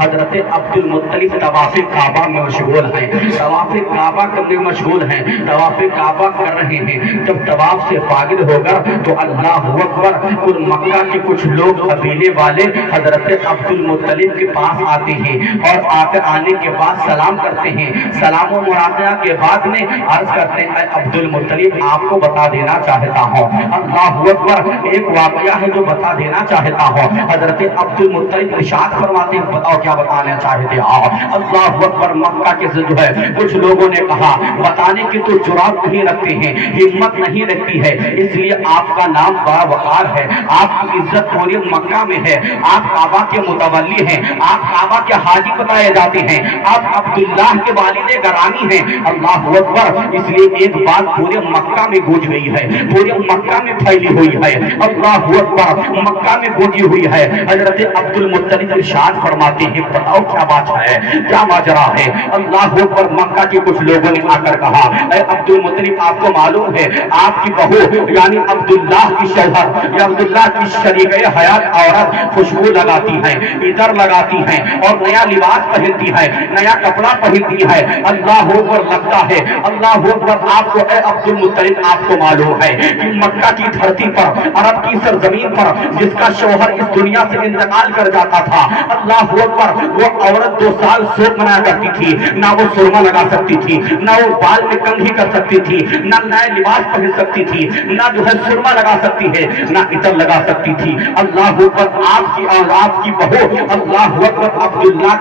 حضرت عبد المطلب طواف کعبہ میں مشغول ہیں، طواف کعبہ کرنے میں مشغول ہیں، طواف کعبہ کر رہے ہیں۔ جب طواف سے فارغ ہو کر تو اللہ اکبر، کل مکہ کے کچھ لوگ قبیلے والے حضرت عبد المطلب کے پاس آتے ہیں اور آنے کے بعد سلام کرتے ہیں۔ سلام و مراقبہ کے بعد میں عرض کرتے ہیں، اے عبد المطلب آپ کو بتا دینا چاہتا ہوں، اللہ اکبر، ایک واقعہ ہے جو بتا دینا چاہتا ہوں۔ حضرت عبد المطلب ارشاد فرماتے ہیں، بتاؤ کیا بتانا چاہتے ہو؟ اللہ اکبر، مکہ کے جو ہے کچھ لوگوں نے کہا بتانے کی تو جرات نہیں رکھتے ہیں، ہمت نہیں رکھتی ہے، اس لیے آپ کا نام بڑا وقار ہے، آپ کی عزت پوری مکہ میں ہے، آپ کعبہ کے متولی ہیں، آپ کعبہ کے حاجی بتائے جاتے ہیں، آپ عبداللہ کے والد گرامی ہیں، اللہ اکبر، اس لیے ایک بات پورے مکہ میں گونج گئی ہے، پورے مکہ میں پھیلی ہوئی ہے، اللہ اکبر، مکہ میں گونجی ہوئی ہے۔ حضرت عبد المطلب ارشاد فرماتے ہیں، بتاؤ کیا بات ہے، کیا ماجرا ہے؟ اللہ اکبر، مکہ کے کچھ لوگوں نے آ کر کہا، اے عبد المطلب، آپ کو معلوم ہے آپ کی بہو یعنی عبداللہ کی شوہر یا عبداللہ کی شریک حیات عورت خوشبو لگاتی ہیں، عطر لگاتی ہیں اور نیا لباس پہنتی ہے، نیا کپڑا پہنتی ہے، اللہ اکبر، لگتا ہے اللہ اکبر آپ کو، اے عبد المطلب، آپ کو معلوم ہے کہ مکہ کی دھرتی پر، عرب کی سرزمین پر جس کا شوہر اس دنیا سے انتقال کر جاتا تھا، اللہ اکبر، وہ عورت 2 سال سوگ منایا کرتی تھی، نہ وہ سرما لگا سکتی تھی، نہ وہ بال میں کنگھی کر سکتی تھی، نہ نئے لباس پہن سکتی تھی، نہ جو ہے سرما لگا سکتی ہے، نہ عطر لگا سکتی تھی۔ اللہ اکبر، آپ کی بہو، اللہ اکبر، عبداللہ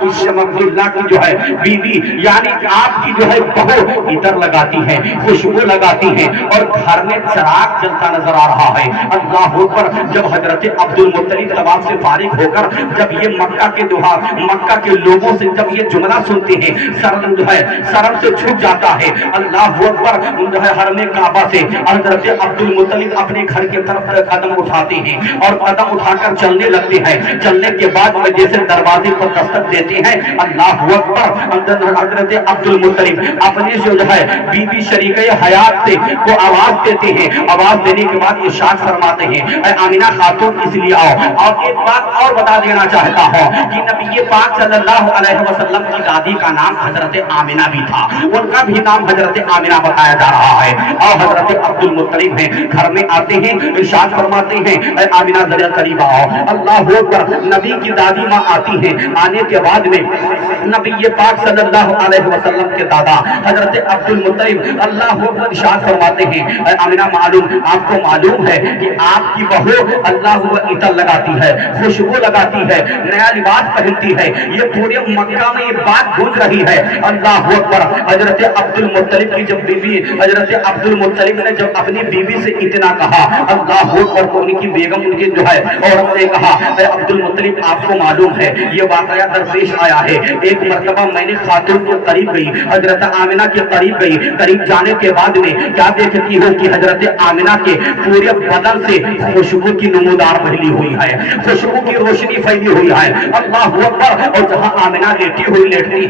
کی جو ہے بیوی یعنی کہ آپ کی جو ہے بہو عطر لگاتی ہے، خوشبو لگاتی ہے اور گھر میں چراغ جلتا نظر آ رہا ہے۔ اللہ اکبر، جب حضرت عبد المطلب طواف سے فارغ ہو کر جب یہ مکہ کے لوگوں سے جب یہ جملہ سنتے ہیں، سرم سے چھٹ جاتا ہے۔ اللہ اکبر، جو ہے حرم کعبہ سے حضرت عبد المطلب اپنے گھر کی طرف قدم اٹھاتے ہیں اور قدم اٹھا کر چلنے لگتے ہیں۔ چلنے کے بعد جیسے دروازے پر دستک دیتے ہیں، اللہ اکبر، حضرت عبد المطلب اپنے جو ہے بیوی شریک حیات سے کو آواز دیتے ہیں۔ آواز دینے کے بعد ارشاد فرماتے ہیں، اے آمنہ خاتون، اس لیے آؤ۔ اور ایک بات اور بتا دینا چاہتا ہوں کہ نبی پاک صلی اللہ علیہ وسلم کی دادی کا نام حضرت آمنہ بھی تھا، ان کا بھی نام حضرت آمنہ بتایا جا رہا ہے۔ اور حضرت عبد المطلب ہیں، گھر میں آتے ہیں، ارشاد فرماتے ہیں، اے آمنہ ذرا قریب آؤ۔ اللہ اکبر، نبی کی دادی ماں آتی ہیں، آنے کے بعد میں نبی پاک صلی اللہ علیہ وسلم کے دادا حضرت عبد المطلب اللہ اکبر ارشاد فرماتے ہیں، اے آمنہ، آپ کو معلوم ہے کہ آپ کی بہو اللہ اکبر عطر لگاتی ہے، خوشبو لگاتی ہے، نیا لباس پہنتی ہے، یہ پورے مکہ میں یہ بات گونج رہی ہے۔ اللہ اکبر، حضرت عبد المطلب کی جب بیوی حضرت عبد المطلب نے جب اپنی بیوی سے اتنا کہا، اللہ اکبر، تو ان کی بیگم ان کی جو ہے عورت نے کہا، اے عبد المطلب، آپ کو معلوم ہے یہ واقعہ درپیش آیا ہے، ایک مرتبہ میں نے خاتون کے قریب گئی، حضرت آمنہ کے قریب گئی، قریب جانے کے بعد میں کیا دیکھتی ہوں کہ حضرت آمنہ کے پورے بدن سے خوشبو کی نمودار پھیلی ہوئی ہے، خوشبو کی روشنی پھیلی ہوئی ہے۔ اللہ اکبر، اور جہاں آمنہ لیٹتی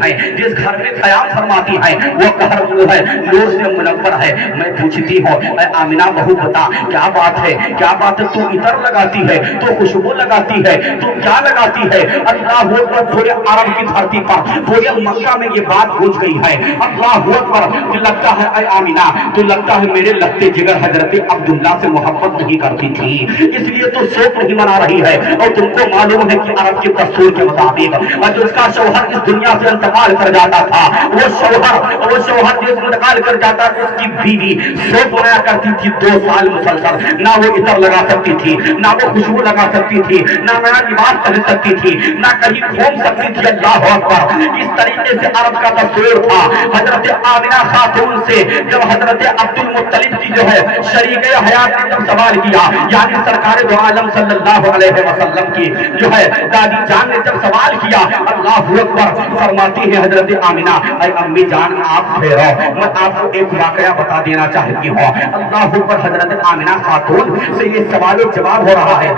ہے، جس گھر میں قیام فرماتی ہے، وہ گھر جو ہے نور سے منور ہے۔ میں پوچھتی ہوں، اے آمنہ بہو، بتا کیا بات ہے، کیا بات ہے، تو عطر لگاتی ہے، تو خوشبو لگاتی ہے، تو کیا لگاتی ہے؟ اللہ اکبر، پورے عرب کی دھرتی پر، پورے مکہ میں یہ بات گونج گئی ہے۔ اللہ اکبر، لگتا ہے اے آمنہ، تو لگتا ہے میرے لگتے جگر حضرت عبداللہ سے محبت نہیں کرتی تھی، اس لیے تو سوگ نہیں منا رہی ہے۔ اور تم کو معلوم ہے کہ عرب کے دستور کے مطابق جو اس کا شوہر اس دنیا سے انتقال کر جاتا تھا، وہ شوہر جس انتقال کر جاتا تھا، اس کی بیوی سوگ منایا کرتی تھی 2 سال مسلسل، نہ وہ عطر لگا سکتی تھی، نہ وہ خوشبو لگا سکتی تھی، نہ نیا لباس پہن سکتی تھی، نہ کہیں گھوم سکتی تھی۔ اللہ اکبر، اس طریقے سے عرب کا دستور تھا۔ حضرت آمنہ خاتون سے جب حضرت عبد المطلب کی جو ہے شریک حیات نے جب سوال کیا، یعنی سرکار دو عالم صلی اللہ علیہ وسلم کی جو ہے دادی جان نے جب سوال کیا، اللہ اکبر، فرماتی ہے حضرت آمنہ، اے امی جان آپ ٹھہرو، میں آپ کو ایک واقعہ بتا دینا چاہتی ہوں۔ اللہ اکبر، حضرت آمنہ خاتون سے یہ سوال و جواب ہو رہا ہے،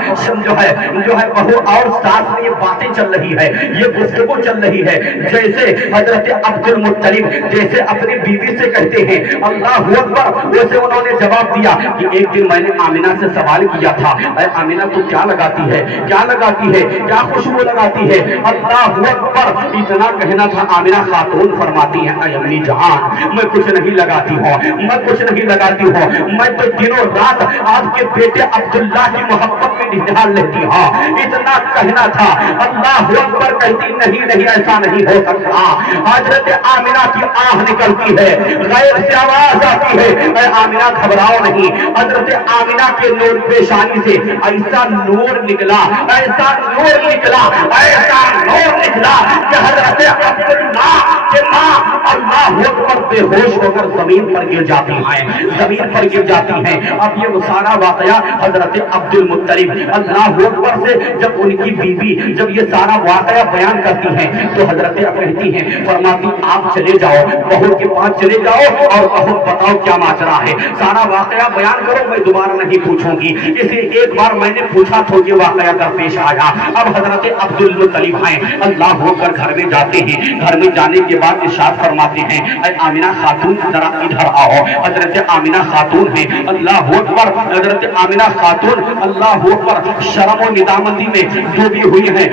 جو ہے بہو اور ساتھ میں یہ باتیں چل رہی ہے، یہ گفتگو چل رہی ہے، جیسے حضرت عبد المطلب جیسے اپنی بیوی سے کہتے ہیں، اللہ اکبر، ویسے انہوں نے جواب دیا کہ ایک دن میں نے آمنہ سے سوال کیا تھا، اے آمنہ تو کیا لگاتی ہے، کیا لگاتی ہے، کیا خوشبو لگاتی ہے؟ اللہ اکبر، اتنا کہنا تھا آمنہ خاتون فرماتی ہیں اے امی جان میں کچھ نہیں لگاتی ہوں، میں کچھ نہیں لگاتی ہوں، میں تو دنوں رات آپ کے بیٹے عبداللہ کی محبت میں نگران لیتی ہوں، اتنا کہنا تھا۔ اللہ اکبر کہتی نہیں نہیں ایسا نہیں ہو سکتا۔ حضرت آمنہ کی آہ نکلتی ہے، غیر سے آواز آتی ہے اے آمنہ گھبراؤ نہیں۔ حضرت آمنہ کے نور پیشانی سے ایسا نور نکلا، ایسا نور نکلا، ایسا نور نکلا کہ حضرت عبداللہ کے ماں اللہ اکبر بے ہوش ہو کر زمین پر گر جاتی ہیں، زمین پر گر جاتی ہیں۔ اب یہ وہ سارا واقعہ حضرت عبد المطلب اللہ اکبر سے جب ان کی بیوی جب یہ سارا واقعہ بیان کرتی ہیں تو حضرت کہتی ہیں، فرماتی آپ چلے جاؤ بہو کے پاس چلے جاؤ اور بہو بتاؤ کیا ماجرا ہے، سارا واقعہ بیان کرو، میں دوبارہ نہیں پوچھوں گی، اسے ایک بار میں نے پوچھا تو یہ واقعہ در پیش آیا۔ اب حضرت عبد المطلب ہیں اللہ اکبر گھر میں جاتے ہیں، گھر میں جانے کے بعد ارشاد فرماتے ہیں اے آمنہ خاتون ذرا ادھر آؤ۔ حضرت آمنہ خاتون ہیں اللہ اکبر، حضرت آمنہ خاتون اللہ اکبر شرم و ندامتی میں ڈوبی ہوئی ہیں،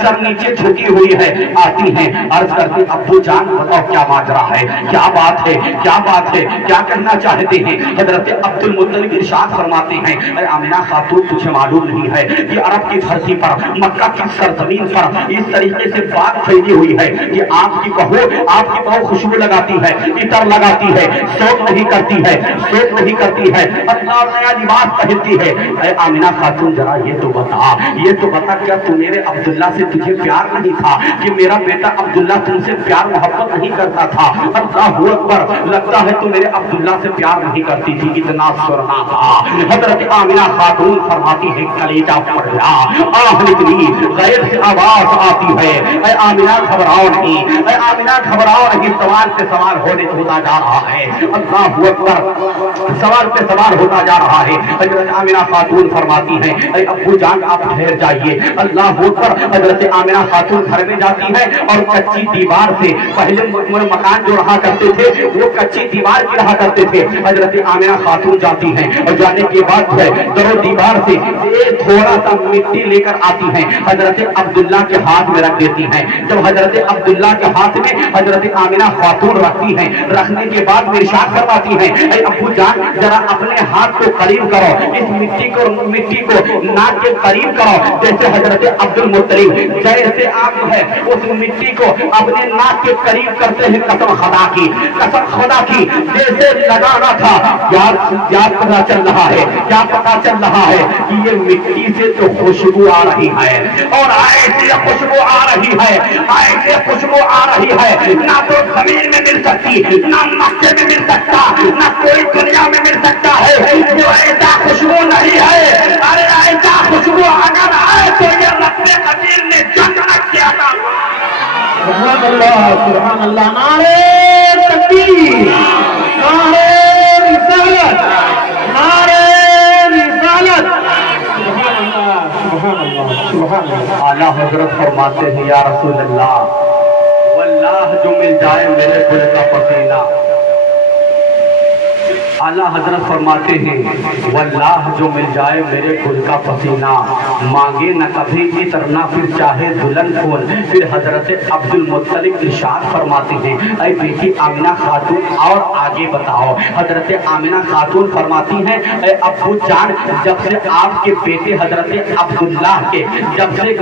سر نیچے جھکی ہوئی ہے، آتی ہیں عرض کرتے ابو جان بتاؤ کیا ماجرا ہے، کیا بات ہے، کیا بات ہے، کیا کہنا چاہتے ہیں۔ حضرت عبد المطلب ارشاد فرماتے ہیں اے آمنہ خاتون تجھے معلوم نہیں ہے کہ عرب کی دھرتی پر مکہ کی سرزمین پر اس طریقے سے بات پھیلی ہوئی ہے کہ آپ کی بہو خوشبو لگاتی ہے، عطر لگاتی ہے، سوگ نہیں کرتی ہے، سوگ نہیں کرتی ہے، اللہ نیا لباس پہنتی ہے۔ اے آمنہ خاتون ذرا یہ تو بتا کیا تو میرے عبداللہ سے تجھے پیار نہیں تھا کہ میرا بیٹا عبداللہ تم سے پیار محبت نہیں کرتا تھا؟ اللہ اکبر، لگتا ہے تو میرے عبداللہ سے پیار نہیں کرتی تھی، اتنا سرنا تھا۔ حضرت آمنہ خاتون فرماتی ہے کلیجہ پڑ گیا، آہ نکلی، غیر سے آواز آتی ہے اے آمنہ گھبراؤ نہیں، اے آمنہ گھبراؤ نہیں، سوال پہ سوال ہوتا جا رہا ہے، اللہ اکبر سوال پہ سوال ہوتا جا رہا ہے۔ حضرت آمنہ خاتون فرماتی ہیں اے ابو جان آپ ٹھہر جائیے، اللہ اکبر۔ حضرت آمنہ خاتون گھر میں جاتی ہے اور کچی دیوار سے، پہلے مکان جو رہا کرتے تھے وہ کچی دیوار کی رہا کرتے تھے، حضرت آمنہ خاتون جاتی ہیں اور جانے کے بعد در و دیوار سے ایک تھوڑا سا مٹی لے کر آتی ہیں، حضرت عبداللہ کے ہاتھ میں رکھ دیتی ہیں۔ جب حضرت عبداللہ کے ہاتھ میں حضرت آمنہ خاتون رکھتی ہیں، رکھنے کے بعد ارشاد فرماتی ہیں اے ابو جان ذرا اپنے ہاتھ کو قریب کرو، اس مٹی کو ناک کے قریب کرو، جیسے حضرت عبد المطلب جیسے آپ اس مٹی کو اپنے ناک کے قریب کرتے ہیں، قسم خدا کی جیسے لگانا تھا، کیا پتا چل رہا ہے کہ یہ مٹی سے تو خوشبو آ رہی ہے، اور ایسے خوشبو آ رہی ہے، ایسے خوشبو آ رہی ہے، نہ تو زمین میں مل سکتی، نہ مکے میں مل سکتا، نہ کوئی دنیا میں مل سکتا ہے جو ایسا خوشبو نہیں ہے۔ ارے ایسا خوشبو اگر آئے تو یہ رب قدیر نے جنت کیا تھا۔ سبحان اللہ، نعرہ تکبیر، نعرہ رسالت، نعرہ رسالت، سبحان اللہ۔ اعلیٰ حضرت فرماتے ہیں یا رسول اللہ واللہ جو مل جائے میرے دل کا پسینہ، اعلیٰ حضرت فرماتے ہیں واللہ جو مل جائے میرے دل کا پسینہ، مانگے نہ کبھی عطر نہ پھر چاہے دلہن کھول۔ پھر حضرت عبد المطلب ارشاد فرماتے ہیں اے بیٹی آمنہ خاتون اور آگے بتاؤ۔ حضرت آمنہ خاتون فرماتی ہیں اے ابو جان جب سے آپ کے بیٹے حضرت عبداللہ کے جب سے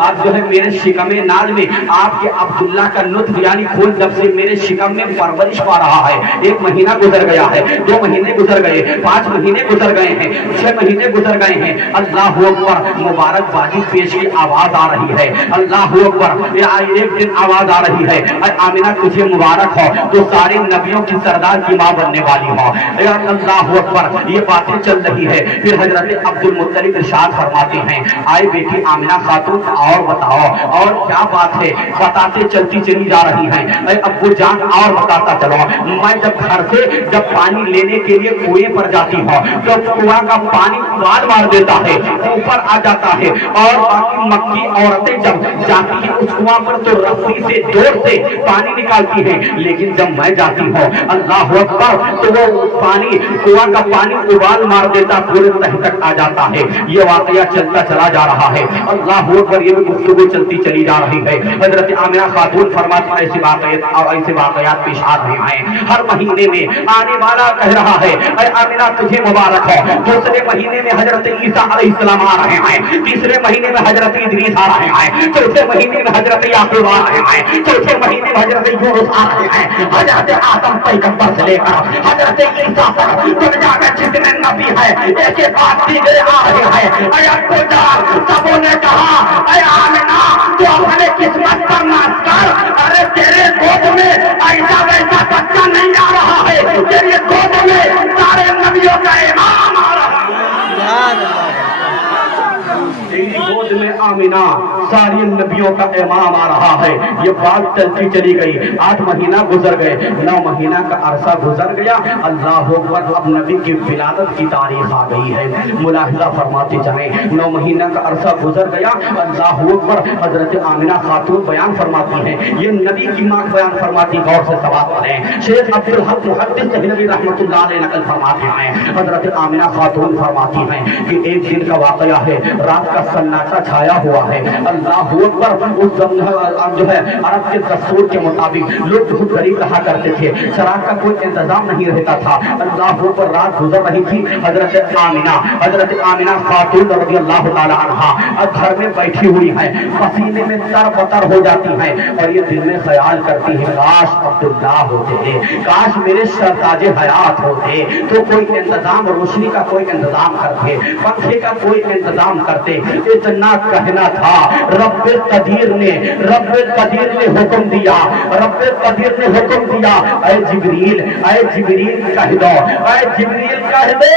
آپ میرے شکم ناز میں آپ کے عبداللہ کا نطف یعنی خون جب سے میرے شکم میں پرورش پا رہا ہے، 1 مہینہ گزر گیا ہے، 2 مہینے گزر گئے، 5 مہینے گزر گئے ہیں، 6 مہینے گزر گئے ہیں، اللہ اکبر مبارک بادی پیش کی آواز آ رہی ہے، اللہ اکبر ایک دن آواز آ رہی ہے اے آمنہ تجھے مبارک ہو تو سارے نبیوں کی سردار کی ماں بننے والی ہو، اللہ اکبر یہ باتیں چل رہی ہے۔ پھر حضرت عبد المطلب ارشاد فرماتے ہیں آئے بیٹی آمنہ خاتون اور بتاؤ اور کیا بات ہے، بتاتے چلتی چلی جا رہی ہیں اے ابو جان اور بتاتا چلو۔ میں جب گھر سے جب پانی لینے کے لیے کنویں پر جاتی ہو تو کنواں کا پانی ابال مار دیتا ہے، اوپر آ جاتا ہے، اور باقی مکی عورتیں جب جاتی ہیں اس کنواں پر تو رسی سے ڈور سے پانی نکالتی ہیں، لیکن جب میں جاتی ہوں اللہ اکبر تو وہ پانی کنواں کا پانی ابال مار دیتا، پورے تہ تک آ جاتا ہے۔ یہ واقعہ چلتا چلا جا رہا ہے، اللہ اکبر، یہ بھی گفتگو چلتی چلی جا رہی ہے۔ حضرت آمنہ خاتون فرماتی ایسے واقعات پیش آ رہے ہیں۔ ہر مہینے میں آنے والا کہہ رہا ہے اے آمنہ تجھے مبارک ہو، دوسرے مہینے میں حضرت عیسیٰ علیہ السلام آ رہے ہیں، تیسرے مہینے میں حضرت ادریس آ رہے ہیں، چوتھے مہینے میں حضرت یعقوب آ رہے ہیں، چوتھے مہینے میں حضرت یونس آ رہے ہیں، حضرت آدم پیغمبر سے لے کر حضرت عیسیٰ تک دنیا میں جتنے نبی ہیں ایک ایک بعد دیگرے آ رہے ہیں۔ اے ابو جان، سبوں نے کہا اے آمنہ تو اپنے قسمت پر ناز کر، ارے تیرے گود میں ایسا ویسا بچہ نہیں آ رہا ہے، تیرے گود میں سارے نبیوں کا امام آ رہا ہے، تیری گود میں آمنہ ساری نبیوں کا امام آ رہا ہے۔ یہ بات چلتی چلی گئی، 8 مہینہ گزر گئے، 9 مہینہ کا عرصہ گزر گیا، اللہ اکبر، اب نبی کی ولادت کی تاریخ آ گئی ہے۔ ملاحظہ فرماتے چلیں، 9 مہینہ کا عرصہ گزر گیا، اللہ اکبر، حضرت آمنہ خاتون بیان فرماتی ہیں، یہ نبی کی ماں بیان فرماتی، غور سے سوال کریں، شیخ عبدالحق محدث دہلوی رحمۃ اللہ علیہ نقل فرماتے ہیں، حضرت آمنہ خاتون فرماتی ہیں کہ ایک دن کا واقعہ ہے، رات کا سناٹا چھایا ہوا ہے، اللہ اکبر، اس جو ہے عرب کے دستور کے مطابق لوگ بہت غریب رہا کرتے تھے، شراب کا کوئی انتظام نہیں رہتا تھا، اللہ اکبر، رات گزر رہی تھی، حضرت آمنہ خاتون رضی اللہ تعالی عنہا گھر میں بیٹھی ہوئی ہیں، پسینے میں تر بتر ہو جاتی ہیں، اور یہ دل میں خیال کرتی ہیں کاش عبداللہ ہوتے، کاش میرے سرتاج حیات ہوتے تو کوئی انتظام، روشنی کا کوئی انتظام کرتے، پنکھے کا کوئی انتظام کرتے۔ اتنا کہنا تھا، رب قدیر نے حکم دیا، رب قدیر نے حکم دیا، اے جبریل کہہ دو، اے جبریل کہہ دو،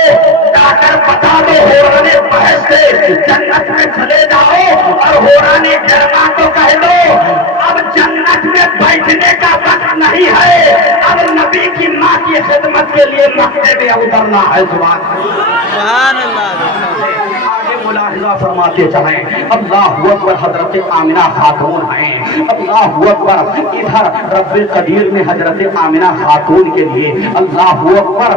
جا کر بتا دو حوران بحث سے جنت میں چلے جاؤ، اور حوران جرما کو کہہ دو اب جنت میں بیٹھنے کا وقت نہیں ہے، اب نبی کی ماں کی خدمت کے لیے مکے میں اترنا ہے۔ سبحان اللہ، ملاحظہ فرماتے چلیں، اللہ اکبر، حضرت آمنہ خاتون ہیں، اللہ اکبر، ادھر رب قدیر نے حضرت آمنہ خاتون کے لیے اللہ اکبر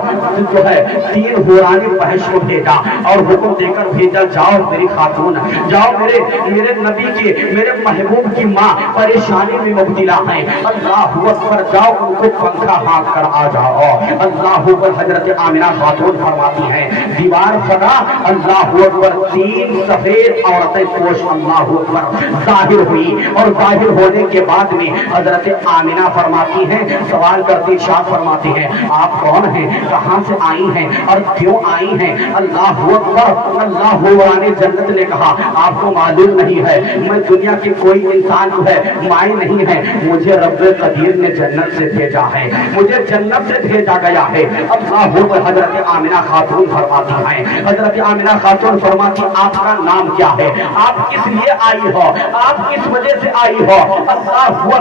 جو ہے 3 حوران بحث کو بھیجا، اور حکم دے کر بھیجا، جاؤ میری خاتون، جاؤ میرے نبی کے، میرے محبوب کی ماں پریشانی میں مبتلا ہیں، اللہ اکبر، جاؤ ان کو پنکھا ہاتھ کر آ جاؤ۔ اللہ اکبر، حضرت آمنہ خاتون فرماتی ہیں، دیوار پھٹا، اللہ اکبر، 3 سفید عورتیں پوش اللہ اکبر ظاہر ہوئی، اور ظاہر ہونے کے بعد میں حضرت آمنہ فرماتی ہیں، سوال کرتی، شاہ فرماتی ہیں، آپ کون ہیں، کہاں سے آئی ہیں اور کیوں آئی ہیں؟ اللہ اکبر، اللہ حوران جنت نے کہا آپ کو معلوم نہیں ہے، میں دنیا کی کوئی انسان جو ہے مائیں نہیں ہے، مجھے رب قدیر نے جنت سے بھیجا ہے، مجھے جنت سے بھیجا گیا ہے۔ اللہ اکبر، حضرت آمنہ خاتون فرماتی ہیں، حضرت آمنہ خاتون فرماتی، آپ کا نام کیا ہے، آپ کس لیے آئی ہو، آپ کس وجہ سے آئی ہو؟ اللہ اکبر،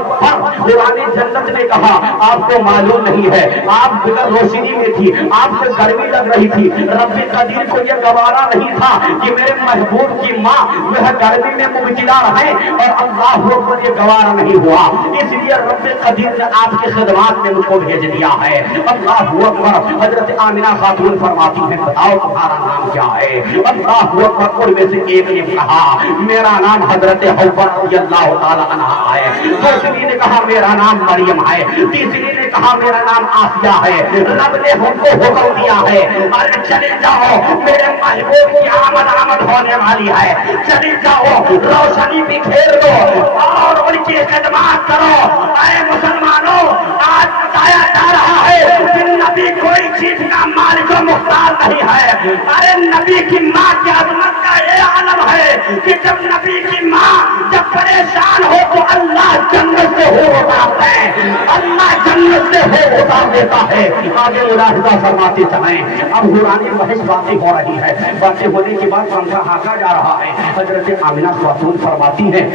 حوران جنت نے کہا آپ کو معلوم نہیں ہے، آپ بغیر روشنی میں تھی، آپ کو گرمی لگ رہی تھی، رب قدیر کو یہ گوارا نہیں تھا کہ میرے محبوب کی ماں وہ گرمی میں مبتلا رہے، اور اللہ اکبر یہ گوارا نہیں ہوا، اس لیے رب قدیر نے آپ کی خدمات میں مجھ کو بھیج دیا ہے۔ اللہ اکبر، حضرت آمنہ خاتون فرماتی ہیں، بتاؤ تمہارا نام کیا ہے؟ اللہ اکبر، ان میں سے ایک نے کہا میرا نام حضرت حوا رضی اللہ تعالی عنہا ہے، دوسری نے کہا میرا نام مریم ہے، تیسری نے کہا میرا نام آسیہ ہے۔ رب نے ہم کو حکم دیا ہے، ارے چلے جاؤ، میرے محبوب کی آمد ہونے والی ہے، چلے جاؤ، روشنی بکھیر دو اور ان کی خدمات کرو۔ اے مسلمانوں، آج بتایا جا رہا ہے کہ نبی کوئی چیز کا مالک و مختار نہیں ہے، ارے نبی کی ماں کی عظمت کا یہ عالم ہے کہ جب نبی کی ماں جب پریشان ہو تو اللہ جنت سے ہو اتارتے ہیں، اللہ جنت سے ہو اتار دیتا ہے. آگے ملاحظہ فرماتے چلیں. اب حورانی بحث باتیں ہو رہی ہے. باتیں ہونے کے بعد پنکھا ہانکا جا رہا ہے. حضرت آمنہ خاتون فرماتی ہیں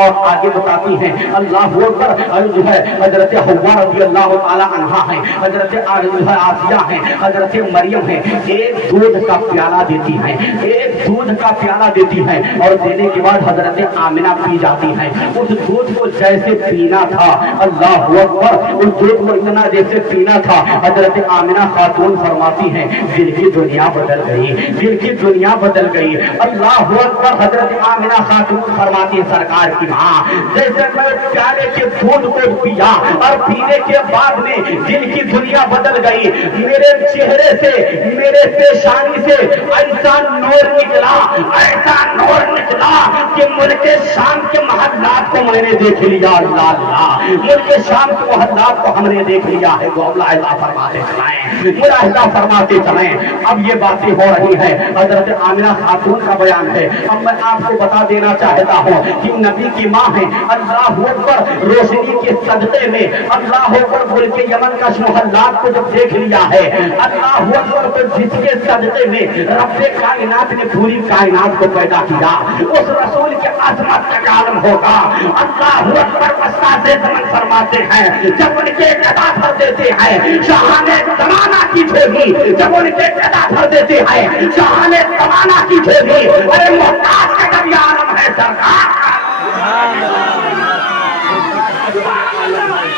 اور آگے بتاتی ہیں اللہ اکبر. جو ہے حضرت حوا رضی اللہ تعالی عنہا ہیں, حضرت آسیہ ہیں, حضرت مریم ہیں. ایک دودھ کا پیالہ دیتی ہیں, ایک دودھ کا پیالہ دیتی ہیں اور دینے کے بعد حضرت آمنہ پی جاتی ہیں. اس دودھ کو جیسے پینا تھا, اللہ اکبر, اس دودھ کو اتنا جیسے پینا تھا, حضرت آمنہ خاتون فرماتی ہیں دل کی دنیا بدل گئی, دل کی دنیا بدل گئی. اللہ اکبر. حضرت آمنہ خاتون فرماتی ہے سرکار کی ماں, جیسے میں پیالے کے دودھ کو پیا اور پینے کے بعد میں دل کی دنیا بدل گئی. میرے چہرے سے, میرے پیشانی سے ایسا نور نکلا, ایسا نور نکلا کہ ملک شام کے محلات کو میں نے دیکھ لیا. اللہ اللہ, ملک شام کے محلات کو ہم نے دیکھ لیا ہے. وہ ملاحظہ فرماتے چلائیں, ملاحظہ فرماتے چلیں. اب یہ باتیں ہو رہی ہیں, حضرت آمنہ خاتون کا بیان ہے. اب میں آپ کو بتا دینا چاہتا ہوں کہ نبی کی ماں ہے. اللہ اکبر. روشنی کے صدقے میں اللہ اکبر ملک یمن کا محلات کو جب دیکھ لیا ہے, اللہ اکبر, تو جس کے صدقے میں رب کائنات نے پوری کائنات کو پیدا کیا, اس رسول کے عظمت کا عالم ہوگا. اللہ اکبر. استاد زمان فرماتے ہیں جب ان کے اقتدا کر دیتے ہیں شاہان زمانہ کی جھولی, جب ان کے اقتدا کر دیتے ہیں شاہان زمانہ کی جھولی. ارے محتاج کا کبھی عالم ہے سرکار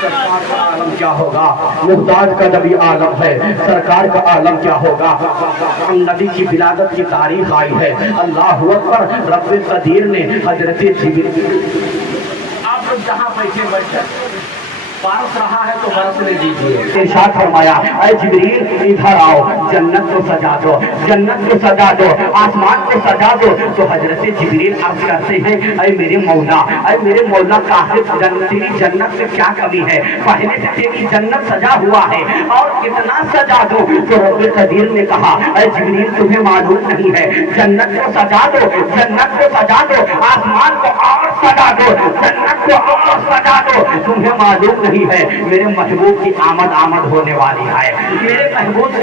کا عالم کیا ہوگا, محتاج کا نبی عالم ہے, سرکار کا عالم کیا ہوگا. نبی کی ولادت کی تاریخ آئی ہے. اللہ اکبر. رب قدیر نے حضرت جبریل, آپ لوگ جہاں بیٹھے بیٹھے بارش رہا ہے تو برسنے دیجیے. ارشاد فرمایا اے جبریل ادھر آؤ, جنت کو سجا دو, جنت کو سجا دو, آسمان کو سجا دو. تو حضرت جبریل عرض کرتے ہیں اے میرے مولا, اے میرے مولا, کافر تیری جنت میں کیا کمی ہے, پہلے سے تیری جنت سجا ہوا ہے اور کتنا سجا دو. تو رب قدیر نے کہا اے جبریل تمہیں معلوم نہیں ہے, جنت کو سجا دو, جنت کو سجا دو, آسمان کو اور سجا دو, جنت کو اور سجا دو. تمہیں معلوم نہیں ہے میرے محبوب کی آمد ہونے والی ہے, میرے محبوب کی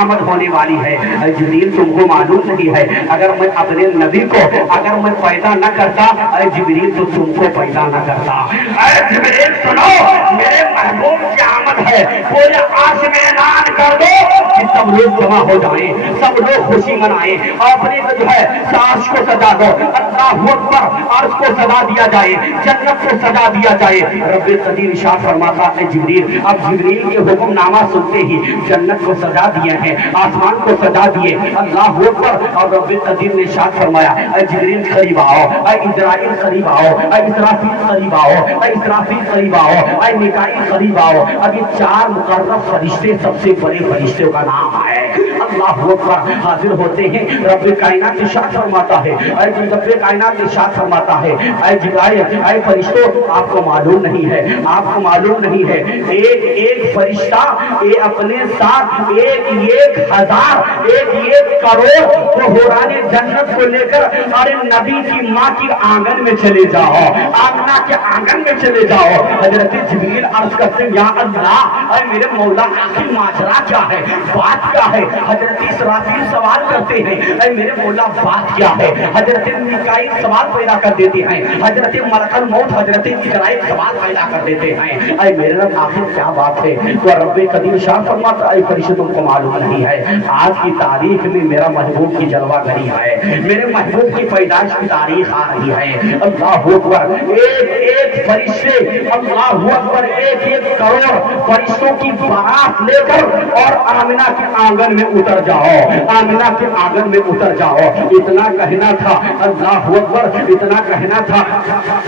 آمد ہونے والی ہے. اے جبریل تم کو معلوم نہیں ہے, اگر میں اپنے نبی کو اگر میں پیدا نہ کرتا, اے جبریل تو تم کو پیدا نہ کرتا. اے جبریل سنو, میرے محبوب کی آمد ہے, پورے عرش میں اعلان کر دو کہ سب لوگ جمع ہو جائیں, سب لوگ خوشی منائیں, اور اپنے جو ہے ساش کو سجا دو. اللہ اکبر. عرش کو سجا دیا جائے, جنت کو سجا دیا جائے. رب قدیر ارشاد فرماتا ہے جبریل, اب جبریل کے حکم نامہ سنتے ہی جنت کو سجا دیے ہیں, آسمان کو سجا دیے. اللہ اکبر. اور رب قدیر نے ارشاد فرمایا اے جبریل قریب آؤ, اے اسرائیل قریب آؤ, اے اسرافیل قریب آؤ, اے اسرافیل قریب آؤ, اے میکائیل قریب آؤ. اب یہ چار مقرب فرشتے سب سے بڑے فرشتوں کا نام ہے. اللہ اکبر. حاضر ہوتے ہیں, رب کائنات ارشاد فرماتا ہے, اے رب کائنات ارشاد فرماتا ہے اے جبرائیل, اے فرشتوں آپ کو معلوم نہیں ہے, آپ کو معلوم نہیں ہے, ایک ایک فرشتہ یہ اپنے ساتھ ایک ہزار, ایک کروڑ کو حورانے جنت کو لے کر اور نبی کی ماں کی آنگن میں چلے جاؤ, آمنہ کے آنگن میں چلے جاؤ. حضرت جبریل عرض کرتے ہیں یا اللہ, اے میرے مولا آخر ماجرا کیا ہے, بات کیا ہے. حضرت اسرافیل سوال کرتے ہیں اے میرے مولا بات کیا ہے. حضرت میکائیل سوال پیدا کر دیتے ہیں, حضرت ملک الموت حضرت اسرائیل سوال پیدا کر دیتے ہیں اے میرے رب آخر کیا بات ہے. تو رب قدیر شاہ فرماتا اے فرشتوں کو معلوم نہیں ہے, آج کی تاریخ میں میرا محبوب کی جلوہ گری ہے, میرے محبوب کی پیدائش کی تاریخ آ رہی ہے. اللہ اکبر. ایک فرشتے, اللہ اکبر, ایک کروڑ فرشتوں کی بارات لے کر اور آمنہ کے آنگن میں اتر جاؤ, آمنہ کے آنگن میں اتر جاؤ. اتنا کہنا تھا, اللہ اکبر, اتنا کہنا تھا.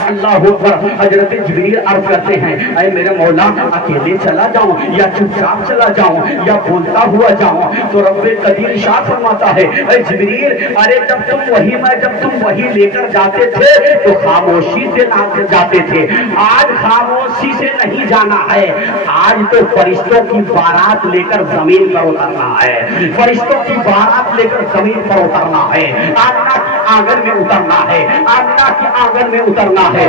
اللہ اکبر. حضرت جبریل عرض کرتے ہیں اے میرے مولا اکیلے چلا جاؤں یا چپ چاپ چلا جاؤں یا بولتا ہوا جاؤں. تو رب قدیر ارشاد فرماتا ہے اے جبریل, ارے جب تم وہی لے کر جاتے تھے تو خاموشی سے جاتے تھے, آج خاموشی سے نہیں جانا ہے, آج تو فرشتوں کی بارات لے کر زمین پر اترنا ہے, فرشتوں کی بارات لے کر زمین پر اترنا ہے, آمنہ کے آنگن میں اترنا ہے, آمنہ کے آنگن میں اترنا ہے.